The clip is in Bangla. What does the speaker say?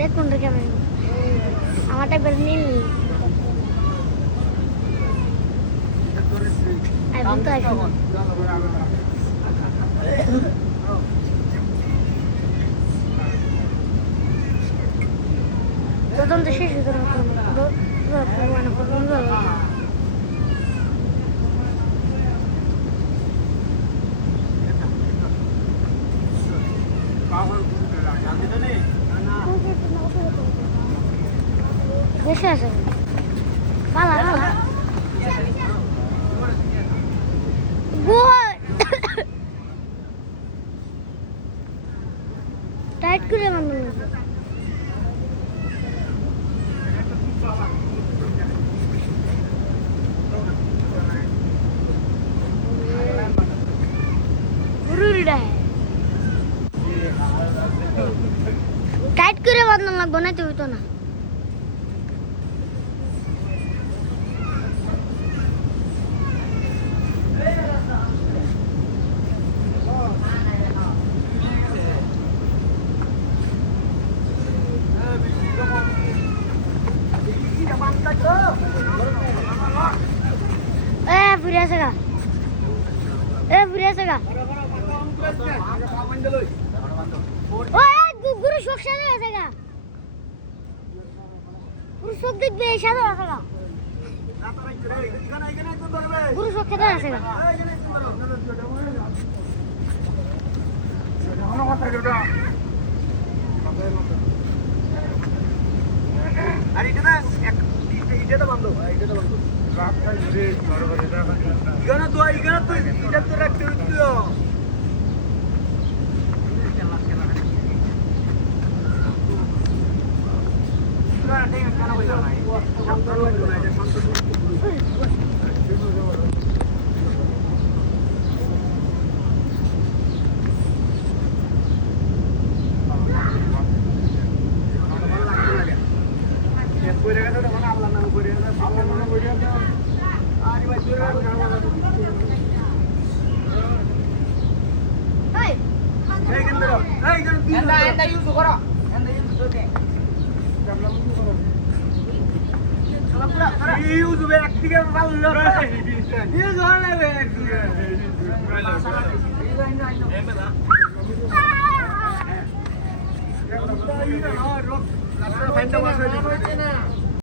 দেখুন রে কেমন আমারটা বের নীল আইফোন তো আইফোন তদন্ত শেষ হতো না বেশি আছে পালা পালা টাইট করে বাঁধো টাইট করে বাঁধন লাগবো না তো হইতো না ঘুরে আসে গা ঘুরে আসে গা গুরু শোক সাজা আছে গা গুরু শোক দেখবে সাজা আছে গা গুরু শোক খেতে আছে গা আর এটা না এটা তো বন্ধ এটা তো বন্ধ রাতটা ঘুরে বড় এটা ইগানা তো এটা তো রাখতে হইতো